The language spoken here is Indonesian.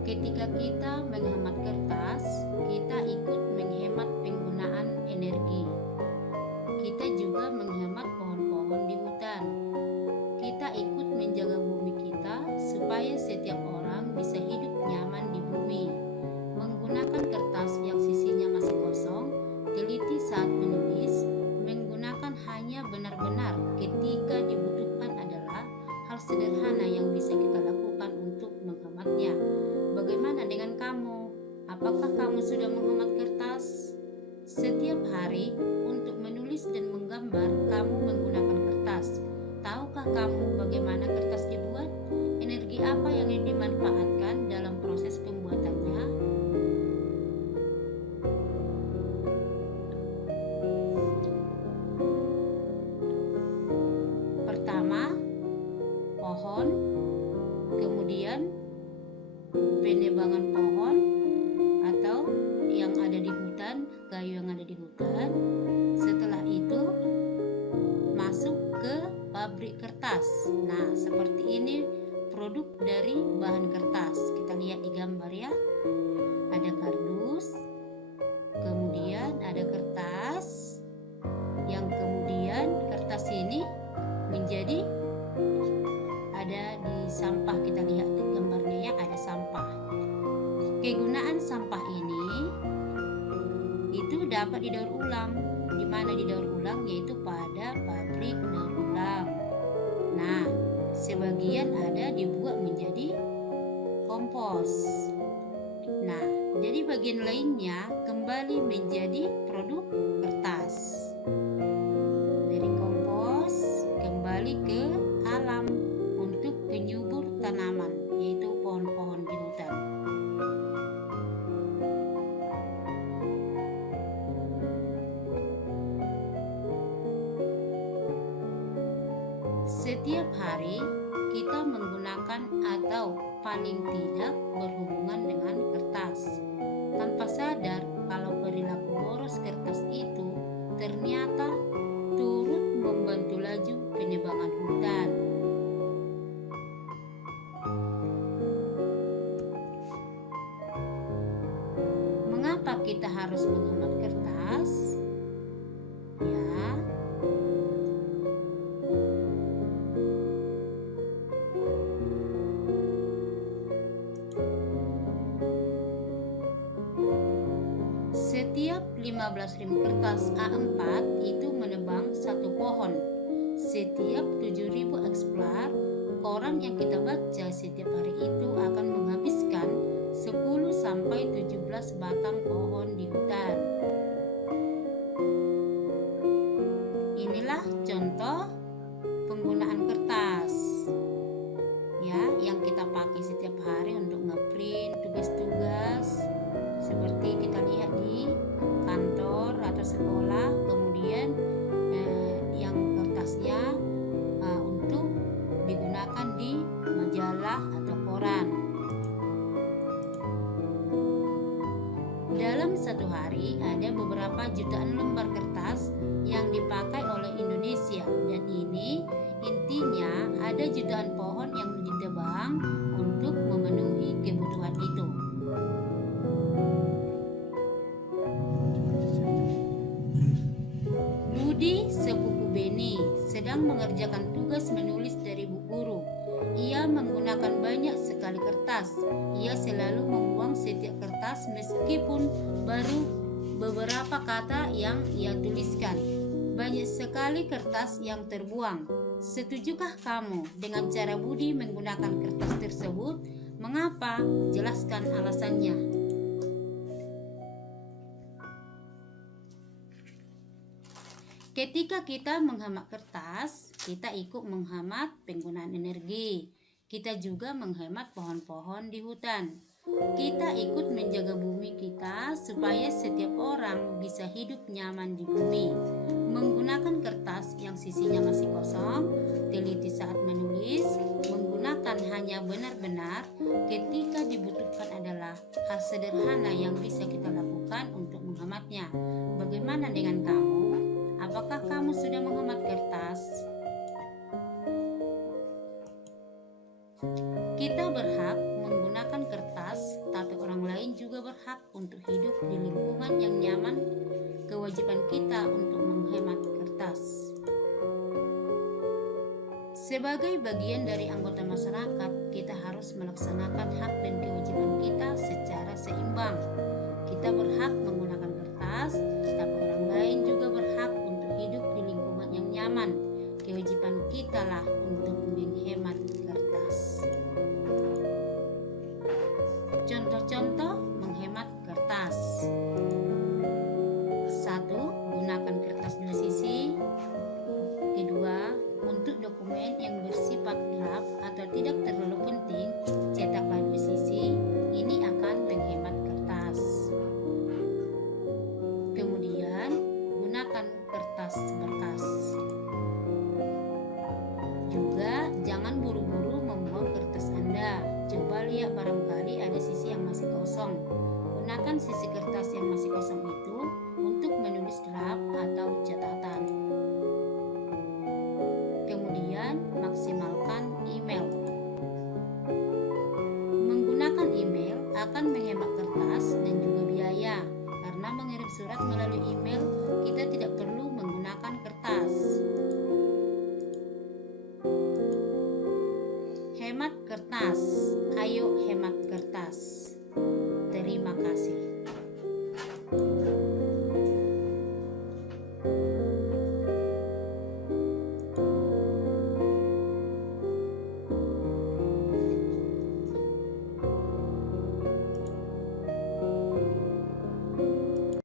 Ketika kita menghemat kertas, kita ikut menghemat penggunaan energi. Kita juga menghemat pohon-pohon di hutan. Kita ikut menjaga bumi kita supaya setiap orang bisa hidup nyaman di bumi. Menggunakan kertas yang sisinya masih kosong, teliti saat menulis, menggunakan hanya benar-benar ketika dibutuhkan adalah hal sederhana yang bisa kita lakukan untuk menghematnya. Bagaimana dengan kamu? Apakah kamu sudah menghemat kertas? Setiap hari untuk menulis dan menggambar, kamu menggunakan kertas. Tahukah kamu bagaimana kertas dibuat? Energi apa yang dimanfaatkan dalam proses pembuatannya? Pertama, pohon, kemudian penebangan pohon atau yang ada di hutan, kayu yang ada di hutan. Setelah itu masuk ke pabrik kertas. Nah, seperti ini produk dari bahan kertas. Kita lihat di gambar ya. Ada kardus, kemudian ada kertas, yang kemudian kertas ini menjadi ada di sampah. Kita lihat di gambarnya ya, ada sampah. Kegunaan sampah ini itu dapat didaur ulang. Di mana didaur ulang? Yaitu pada pabrik daur ulang. Nah, sebagian ada dibuat menjadi kompos. Nah, jadi bagian lainnya kembali menjadi produk kertas. Dari kompos kembali ke alam untuk penyubur tanaman, yaitu pohon-pohon di hutan. Setiap hari kita menggunakan atau paling tidak berhubungan dengan kertas. Tanpa sadar kalau perilaku boros kertas itu ternyata turut membantu laju penebangan hutan. Mengapa kita harus menghemat kertas? Ya, setiap 15 rem kertas A4 itu menebang satu pohon. Setiap 7.000 eksemplar koran yang kita baca setiap hari itu akan menghabiskan 10 sampai 17 batang pohon di hutan. Inilah contoh penggunaan kertas ya, yang kita pakai setiap hari untuk ngeprint tugas-tugas seperti kita lihat di kantor atau sekolah. Kemudian yang kertasnya untuk digunakan di majalah atau koran. Dalam satu hari ada beberapa jutaan lembar kertas yang dipakai oleh Indonesia, dan ini intinya ada jutaan pohon yang ditebang untuk memenuhi kebutuhan itu. Budi, sepupu Beni, sedang mengerjakan tugas menulis dari bu guru. Ia menggunakan banyak sekali kertas. Ia selalu membuang setiap kertas meskipun baru beberapa kata yang ia tuliskan. Banyak sekali kertas yang terbuang. Setujukah kamu dengan cara Budi menggunakan kertas tersebut? Mengapa? Jelaskan alasannya. Ketika kita menghemat kertas, kita ikut menghemat penggunaan energi. Kita juga menghemat pohon-pohon di hutan. Kita ikut menjaga bumi kita supaya setiap orang bisa hidup nyaman di bumi. Menggunakan kertas yang sisinya masih kosong, teliti saat menulis, menggunakan hanya benar-benar ketika dibutuhkan adalah hal sederhana yang bisa kita lakukan untuk menghematnya. Bagaimana dengan kamu? Apakah kamu sudah menghemat kertas? Kita berhak menggunakan kertas untuk hidup di lingkungan yang nyaman. Kewajiban kita untuk menghemat kertas. Sebagai bagian dari anggota masyarakat, kita harus melaksanakan hak dan kewajiban kita secara seimbang. Kita berhak menggunakan kertas, tapi orang lain juga berhak untuk hidup di lingkungan yang nyaman. Kewajiban kita lah untuk menghemat kertas. Contoh-contoh menghemat kertas. 1. Gunakan kertas dua sisi. Kedua, untuk dokumen yang bersifat draft atau tidak terlalu penting, cetaklah dua sisi. Ini akan menghemat kertas. Kemudian, gunakan kertas berkas. Juga jangan buru-buru membuang kertas Anda. Coba lihat, barangkali ada sisi yang masih kosong. Gunakan sisi kertas yang masih kosong itu untuk menulis draft atau catatan. Kemudian, maksimalkan email. Menggunakan email akan menghemat kertas dan juga biaya, karena mengirim surat melalui email